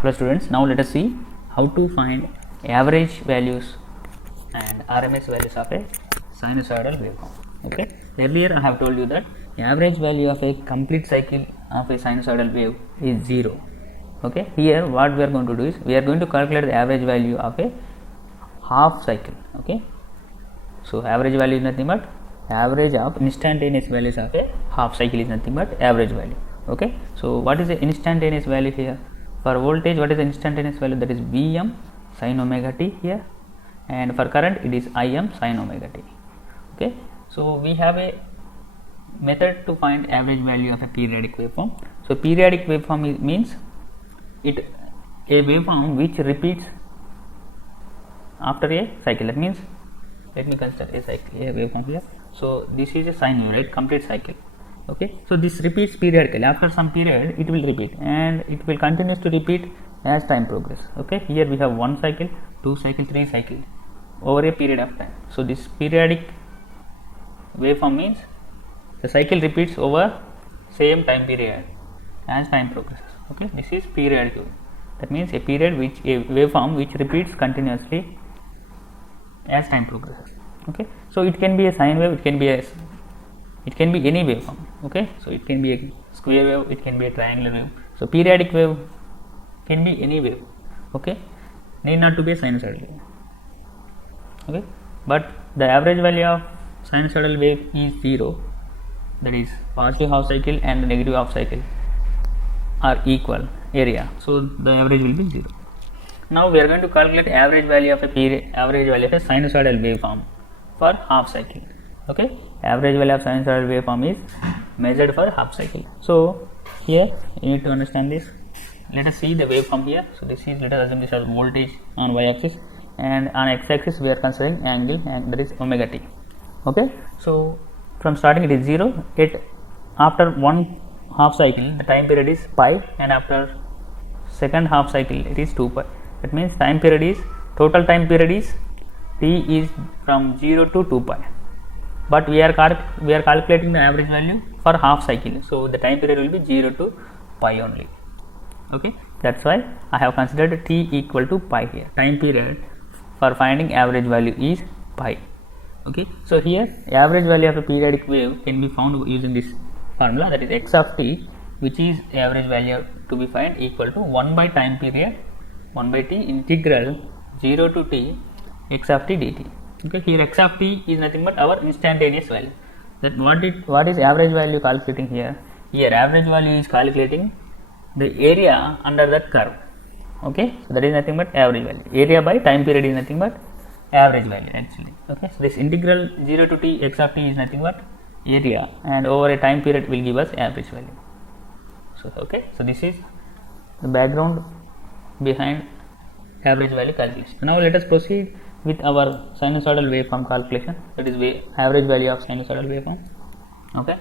Hello students, now let us see how to find average values and RMS values of a sinusoidal waveform. Okay, earlier I have told you that average value of a complete cycle of a sinusoidal wave is 0. Okay, here what we are going to do is we are going to calculate the average value of a half cycle. Okay, so average value is nothing but average of instantaneous values of a half cycle is nothing but average value. Okay, so what is the instantaneous value here? For voltage, what is the instantaneous value? That is Vm sin omega t here, and for current it is Im sin omega t. Okay, so we have a method to find average value of a periodic waveform. So periodic waveform means it a waveform which repeats after a cycle. That means let me consider a cycle, a waveform here. So this is a sine wave, right? Complete cycle. Okay, so this repeats periodically. After some period it will repeat, and it will continue to repeat as time progresses. Okay, here we have 1 cycle, 2 cycle, 3 cycle over a period of time. So this periodic waveform means the cycle repeats over same time period as time progresses. Okay, this is periodic wave. That means a period which a waveform which repeats continuously as time progresses. Okay, so it can be a sine wave, it can be any waveform. Okay, so it can be a square wave, it can be a triangular wave. So periodic wave can be any wave. Okay, need not to be a sinusoidal wave. Okay, but the average value of sinusoidal wave is 0. That is positive half cycle and the negative half cycle are equal area, so the average will be 0. Now we are going to calculate average value of a sinusoidal waveform for half cycle. Okay, average value of sinusoidal waveform is measured for half cycle. So here you need to understand this. Let us see the waveform here. So this is, let us assume this as voltage on y-axis, and on x-axis we are considering angle, and that is omega t. Okay, so from starting it is 0. It after one half cycle the time period is pi, and after second half cycle it is 2 pi. That means time period is, total time period is t is from 0 to 2 pi, but we are calculating the average value for half cycle, so the time period will be 0 to pi only. Okay, that's why I have considered t equal to pi here. Time period for finding average value is pi. Okay, so here average value of a periodic wave can be found using this formula, that is x of t, which is average value to be found equal to 1 by time period 1 by t integral 0 to t x of t dt. Okay, here x of t is nothing but our instantaneous value. That what is average value calculating here? Here average value is calculating the area under that curve. Okay, so that is nothing but average value. Area by time period is nothing but average value actually. Okay, so this integral 0 to t x of t is nothing but area, and over a time period will give us average value. So okay, so this is the background behind average value calculation. Now let us proceed with our sinusoidal waveform calculation, that is average value of sinusoidal waveform. Okay,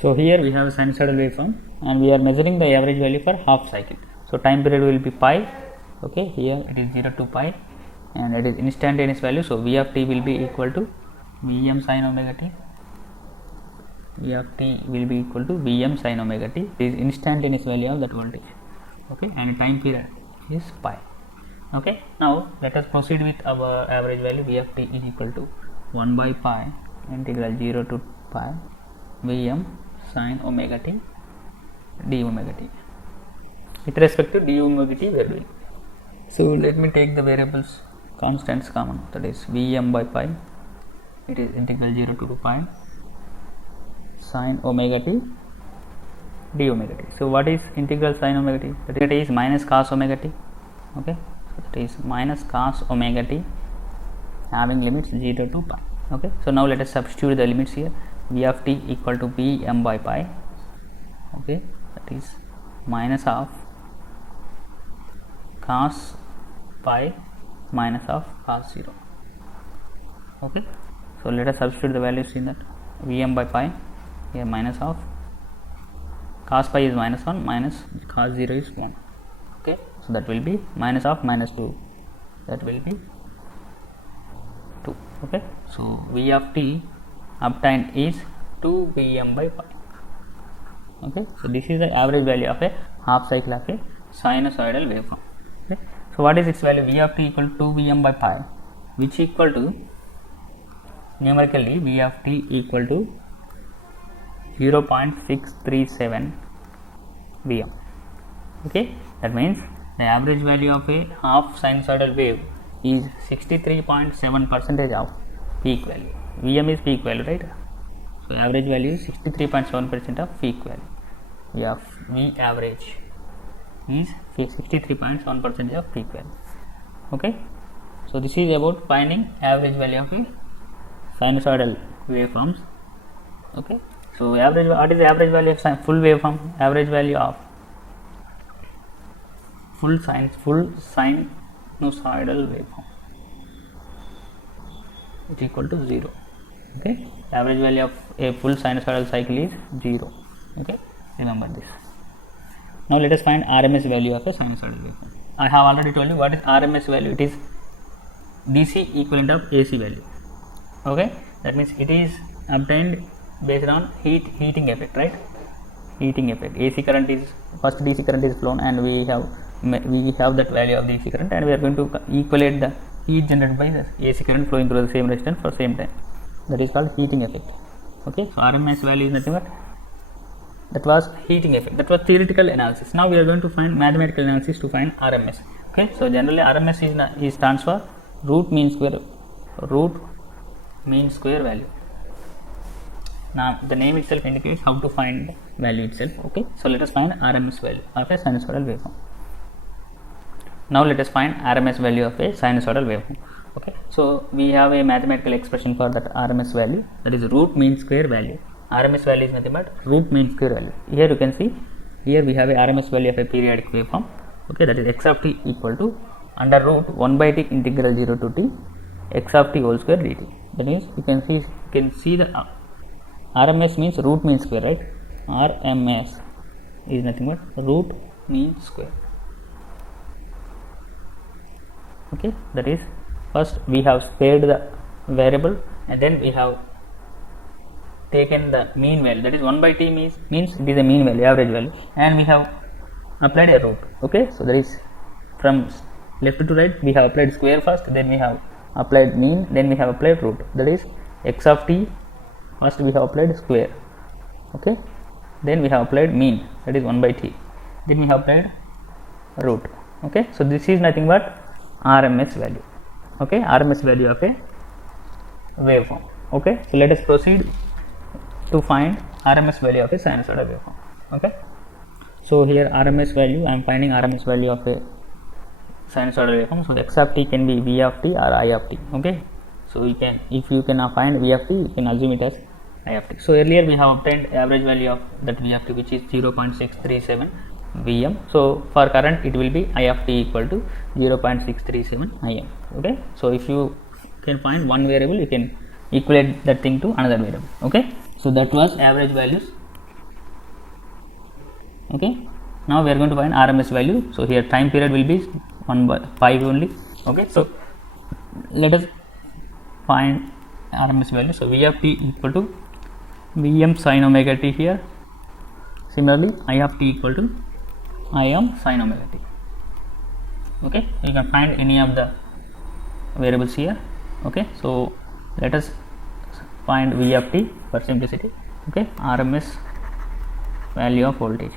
so here we have a sinusoidal waveform and we are measuring the average value for half cycle. So time period will be pi. Okay, here it is 0 to pi, and it is instantaneous value, so v of t will be equal to Vm sin omega t. V of t will be equal to Vm sin omega t. This is instantaneous value of that voltage. Okay, and time period is pi. Okay, now let us proceed with our average value. V of t is equal to 1 by pi integral 0 to pi Vm sin omega t d omega t. With respect to d omega t we are doing. So let me take the variables constants common, that is Vm by pi, it is integral 0 to 2 pi sin omega t d omega t. So what is integral sin omega t? That is minus cos omega t. Okay, so that is minus cos omega t having limits 0 to pi. Okay, so now let us substitute the limits here. V of t equal to Vm by pi. Okay, that is minus of cos pi minus of cos 0. Okay, so let us substitute the values in that. Vm by pi, here minus of cos pi is minus 1, minus cos 0 is 1. Okay, so that will be minus of minus 2, that will be 2. Okay, so V of t obtained is 2 Vm by pi. Okay, so this is the average value of a half cycle of a sinusoidal waveform. Okay. So what is its value? V of t equal to 2Vm by pi, which equal to numerically V of t equal to 0.637 Vm. Okay, that means the average value of a half sinusoidal wave is 63.7% of peak value. Vm is peak value, right? So average value is 63.7% of peak value. V average is 63.7% of peak value. Okay, so this is about finding average value of a sinusoidal waveforms. Okay, so average, what is the average value of full waveform? Average value of full sinusoidal waveform is equal to 0. Okay, average value of a full sinusoidal cycle is 0. Okay, remember this. Now let us find RMS value of a sinusoidal waveform. I have already told you what is RMS value. It is DC equivalent of AC value. Okay, that means it is obtained based on heating effect, right? Heating effect. AC current is, first DC current is flown, and we have that value of DC current, and we are going to equate the heat generated by the AC current flowing through the same resistance for same time. That is called heating effect. Okay, so RMS value is nothing but, that was heating effect. That was theoretical analysis. Now we are going to find mathematical analysis to find RMS. Okay, so generally RMS is stands for root mean square value. Now the name itself indicates how to find value itself. Okay, so let us find RMS value of a sinusoidal waveform. Now let us find RMS value of a sinusoidal waveform. Okay, so we have a mathematical expression for that RMS value, that is root mean square value. RMS value is nothing but root mean square value. Here you can see, here we have a RMS value of a periodic waveform. Okay, that is x of t equal to under root 1 by t integral 0 to t x of t whole square dt. That means you can see the RMS means root mean square, right? RMS is nothing but root mean square. Okay, that is, first we have spared the variable, and then we have taken the mean value, that is 1 by t means it is a mean value, average value, and we have applied a root. Okay, so that is from left to right we have applied square first, then we have applied mean, then we have applied root. That is x of t, first we have applied square. Okay, then we have applied mean, that is 1 by t, then we have applied root. Okay, so this is nothing but RMS value. Okay, RMS value of a waveform. Okay, so let us proceed to find RMS value of a sinusoidal waveform. Okay, so here RMS value, I am finding RMS value of a sinusoidal waveform. So x of t can be V of t or I of t. Okay, so you can, if you cannot find V of t, you can assume it as I of t. So earlier we have obtained average value of that V of t, which is 0.637 Vm. So for current it will be I of t equal to 0.637 Im. Okay, so if you can find one variable, you can equate that thing to another variable. Okay, so that was average values. Okay, now we are going to find RMS value. So here time period will be 1 by 5 only. Okay, so let us find RMS value. So V of t equal to Vm sin omega t here. Similarly I of t equal to Im sin omega t. Okay, you can find any of the variables here. Okay, so let us find V of t for simplicity. Okay, RMS value of voltage,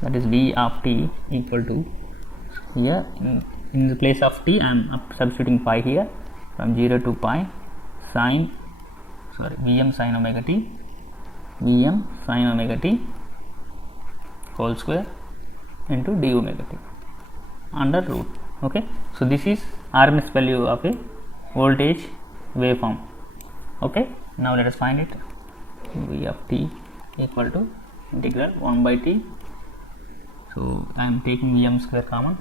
that is V of t equal to, here in the place of t I am substituting pi here, from 0 to pi Vm sin omega t whole square into d omega t under root. Okay, so this is RMS value of a voltage waveform. Okay, now let us find it. V of t equal to integral 1 by t, so I am taking Vm square common,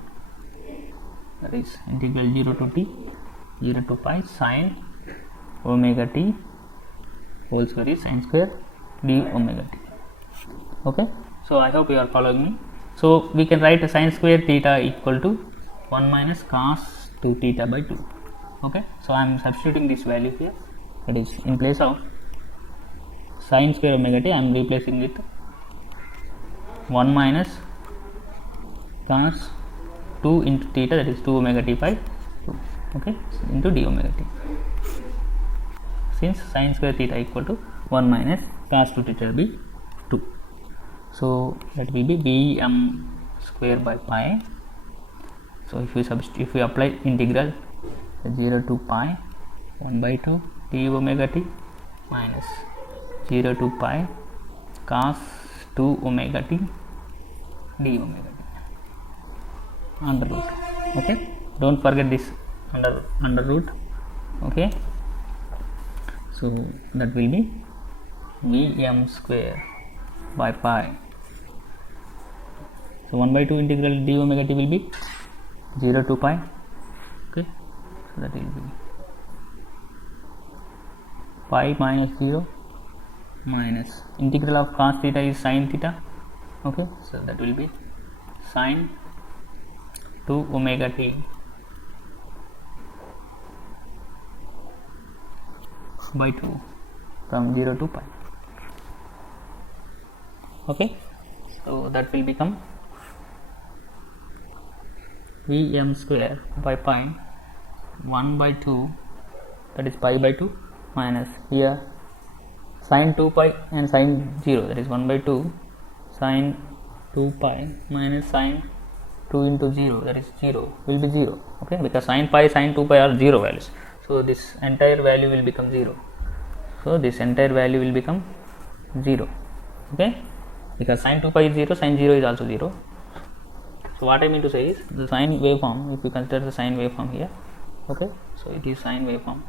that is integral 0 to t 0 to pi sin omega t whole square is sin square d omega t. Okay, so I hope you are following me. So we can write sin square theta equal to 1 minus cos 2 theta by 2. Okay, so I am substituting this value here, that is in place of sin square omega t I am replacing with 1 minus cos 2 into theta, that is 2 omega t by 2, okay, into d omega t, since sin square theta equal to 1 minus cos 2 theta will be 2. So that will be Vm square by pi. So if we apply integral 0 to pi 1 by 2 d omega t minus 0 to pi cos 2 omega t d omega t under root, okay, don't forget this under root, okay. So that will be Vm square by pi. So 1 by 2 integral d omega t will be 0 to pi, okay. So that will be pi minus 0 minus integral of cos theta is sin theta, okay. So that will be sin 2 omega t by 2 from 0 to pi, okay. So that will become Vm square by pi 1 by 2, that is pi by 2, minus here sin 2 pi and sin 0, that is 1 by 2 sin 2 pi minus sin 2 into 0, that is 0, will be 0, okay, because sin pi sin 2 pi are 0 values. So this entire value will become 0. So this entire value will become 0, okay, because sin 2 pi is 0, sin 0 is also 0. So what I mean to say is the sine waveform, if you consider the sine waveform here, okay, so it is sine waveform.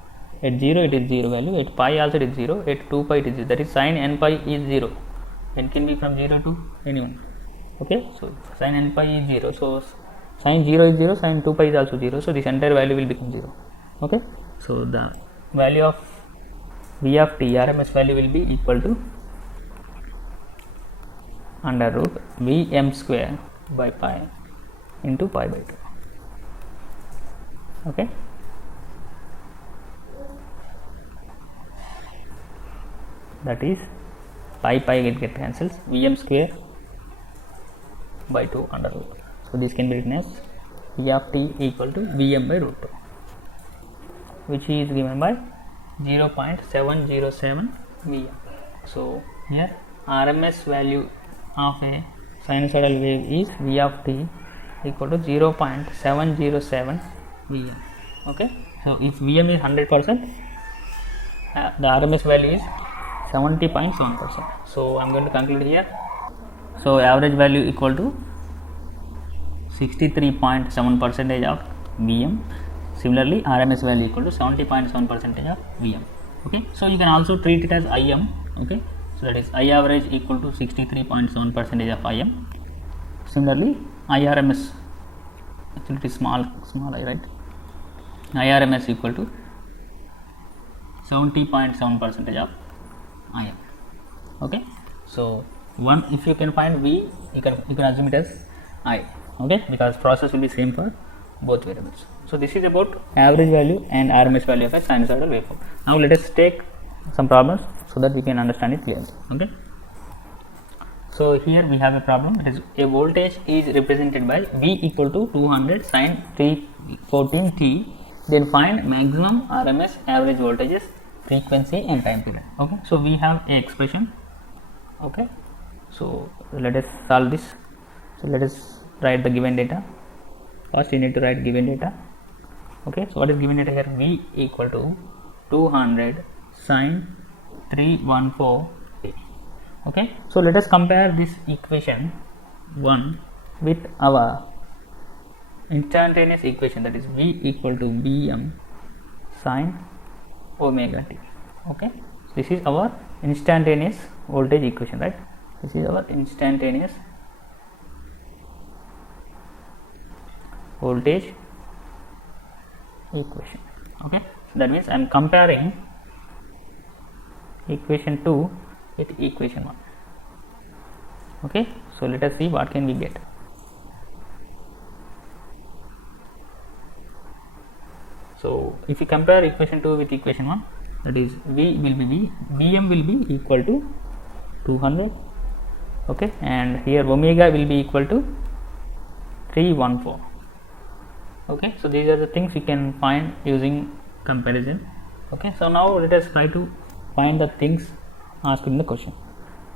At 0 it is 0 value, at pi also it is 0, at 2 pi it is 0, that is sin n pi is 0, n can be from 0 to anyone, okay. So sin n pi is 0, so sin 0 is 0, sin 2 pi is also 0, so this entire value will become 0, okay. So the value of V of t RMS value will be equal to under root Vm square by pi into pi by 2, okay. That is pi get cancels, Vm square by 2 under root. So this can be written as V of t equal to Vm by root 2, which is given by 0.707 Vm. So here RMS value of a sinusoidal wave is V of t equal to 0.707 Vm, okay. So if Vm is 100%, the RMS value is 70.7%. So I am going to conclude here. So average value equal to 63.7% of Vm. Similarly, RMS value equal to 70.7% of Vm. Okay. So you can also treat it as Im. Okay. So that is I average equal to 63.7% of Im. Similarly, IRMS, actually it is small I, right? IRMS equal to 70.7% of Im. Okay. So one, if you can find V, you can assume it as I. Okay, because process will be same for both variables. So this is about average value and RMS value of a sinusoidal waveform. Now let us take some problems so that we can understand it clearly. Okay. So here we have a problem. It is a voltage is represented by V equal to 200 sin 314 t. Then find maximum RMS average voltages, frequency and time period. Okay. So we have a expression. Okay. So let us solve this. So let us write the given data. First you need to write given data. Okay. So what is given data here? V equal to 200 sin 314 t. Okay. So let us compare this equation 1 with our instantaneous equation, that is V equal to Vm sin omega t. Okay. This is our instantaneous voltage equation, right? This is our instantaneous voltage equation. Okay. So that means I am comparing equation 2 with equation 1. Okay. So let us see what can we get. So if you compare equation 2 with equation 1, that is V will be V, Vm will be equal to 200 okay, and here omega will be equal to 314. Okay, so these are the things we can find using comparison. Okay, so now let us try to find the things asked in the question.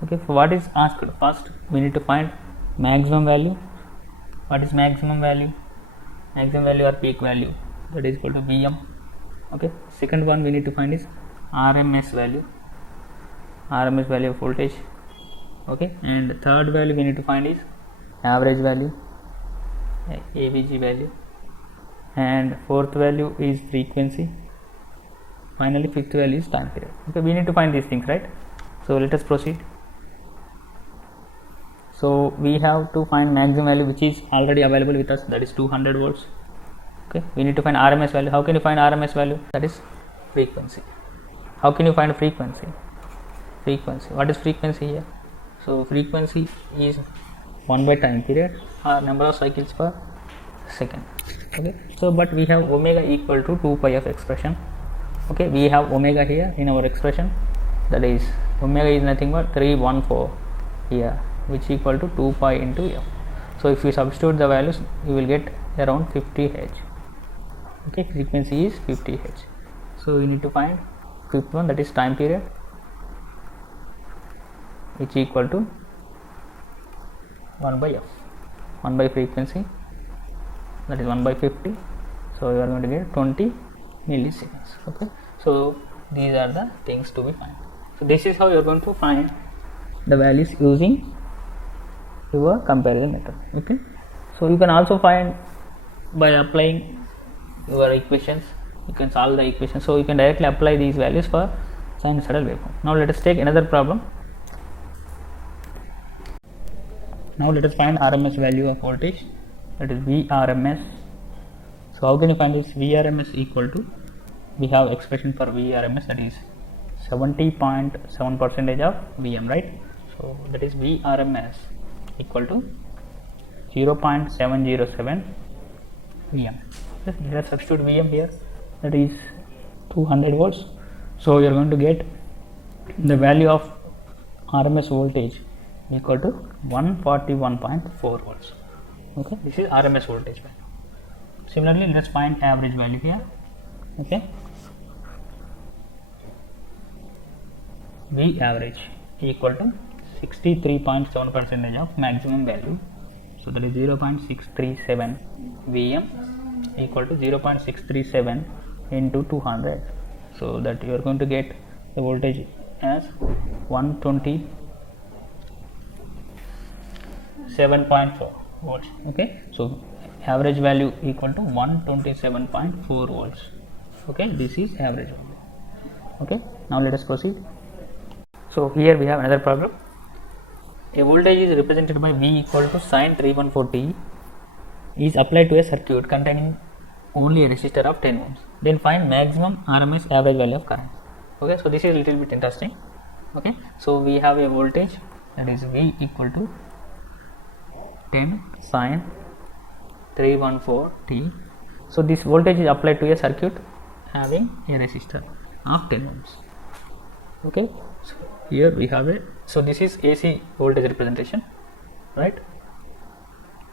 Okay, for what is asked, first we need to find maximum value. What is maximum value? Maximum value or peak value, that is equal to Vm. Okay, second one we need to find is RMS value, RMS value of voltage. Okay, and third value we need to find is average value, AVG value, and fourth value is frequency. Finally fifth value is time period. Okay, we need to find these things, right? So let us proceed. So we have to find maximum value, which is already available with us, that is 200 volts. Okay, we need to find RMS value. How can you find RMS value? That is frequency. How can you find frequency? Frequency, what is frequency here? So frequency is 1 by time period or number of cycles per second. Okay, so but we have omega equal to 2 pi of expression. Okay, we have omega here in our expression, that is omega is nothing but 314 here, which equal to 2 pi into f. So if you substitute the values, you will get around 50 Hz. Okay, frequency is 50 Hz. So you need to find fifth one, that is time period, which equal to 1 by f, 1 by frequency, that is 1 by 50. So you are going to get 20 milliseconds. Okay, so these are the things to be found. So this is how you are going to find the values using your comparison method. Okay, so you can also find by applying your equations, you can solve the equation. So you can directly apply these values for sinusoidal waveform. Now let us take another problem. Now let us find RMS value of voltage, that is Vrms. So how can you find this? Vrms equal to, we have expression for Vrms, that is 70.7% of Vm, right? So that is Vrms equal to 0.707 Vm. Let us substitute Vm here, that is 200 volts. So you are going to get the value of RMS voltage equal to 141.4 volts. Okay, this is RMS voltage value. Similarly, let us find average value here. Okay, V average equal to 63.7% of maximum value. So that is 0.637 Vm equal to 0.637 into 200. So that you are going to get the voltage as 127.4 volts. Okay, so average value equal to 127.4 volts. Okay, this is average value. Okay, now let us proceed. So here we have another problem. A voltage is represented by V equal to sin 314t is applied to a circuit containing only a resistor of 10 ohms. Then find maximum RMS average value of current. Okay, so this is a little bit interesting. Okay, so we have a voltage, that is V equal to 10 sin 314t. So this voltage is applied to a circuit having a resistor of 10 ohms. Okay, so here we have a, so this is AC voltage representation, right?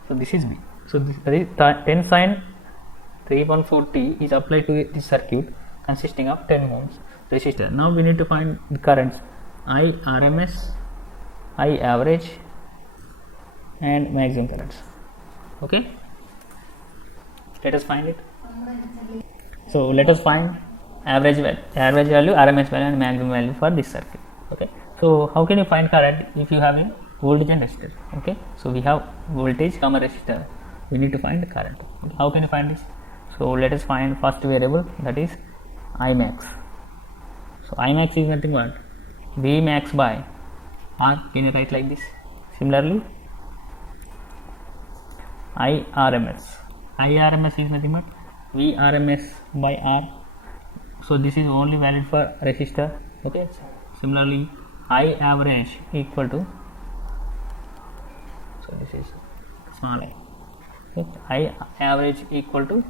So this is V. So this is 10 sin 314t is applied to this circuit consisting of 10 ohms resistor. Now we need to find the currents I RMS, I average, and maximum currents. Okay, let us find it. So let us find average value, RMS value, and maximum value for this circuit. Okay, so how can you find current if you have a voltage and resistor? Okay, so we have voltage comma resistor, we need to find the current. Okay, how can you find this? So let us find first variable, that is Imax. So Imax is nothing but Vmax by R. Can you write like this? Similarly, IRMS is nothing but Vrms by R. So this is only valid for resistor. Okay, similarly I average equal to, so this is small I. Okay, I average equal to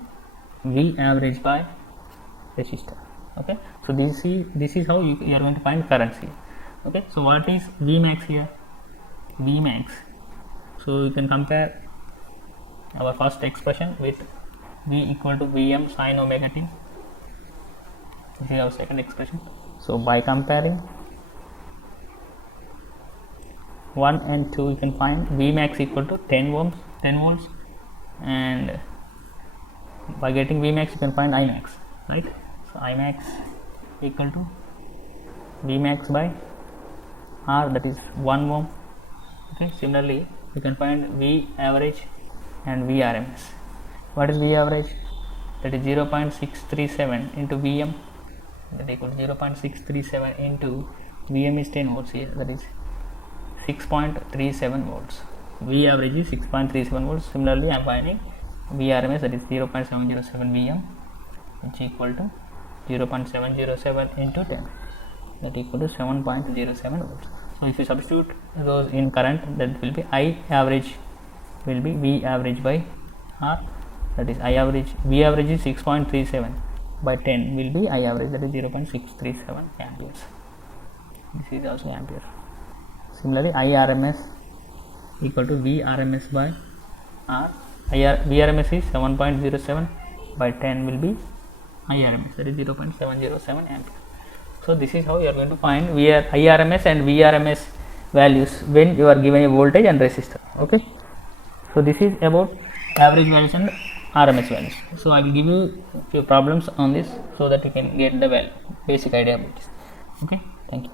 V average by resistor. Okay, so this is how you are going to find currents here. Okay, so what is Vmax here? Vmax. So you can compare our first expression with V equal to Vm sin omega t. This is our second expression. So by comparing 1 and 2, you can find Vmax equal to 10 volts, and by getting Vmax you can find Imax, right? So Imax equal to Vmax by R, that is 1 ohm. Okay, similarly you can find V average and V RMS. What is V average? That is 0.637 into Vm, that equal to 0.637 into Vm is 10 volts here, that is 6.37 volts. V average is 6.37 volts. Similarly I am finding V RMS, that is 0.707 Vm, which equal to 0.707 into 10, that equal to 7.07 volts. So if you substitute those in current, that will be I average will be V average by R, that is I average, V average is 6.37 by 10 will be I average, that is 0.637 amperes. This is also ampere. Similarly I RMS equal to V RMS by R. V RMS is 7.07 by 10 will be I RMS, that is 0.707 ampere. So this is how you are going to find I RMS and V RMS values when you are given a voltage and resistor. Okay, so this is about average values and RMS values. So I will give you a few problems on this so that you can get the basic idea about this. Okay, thank you.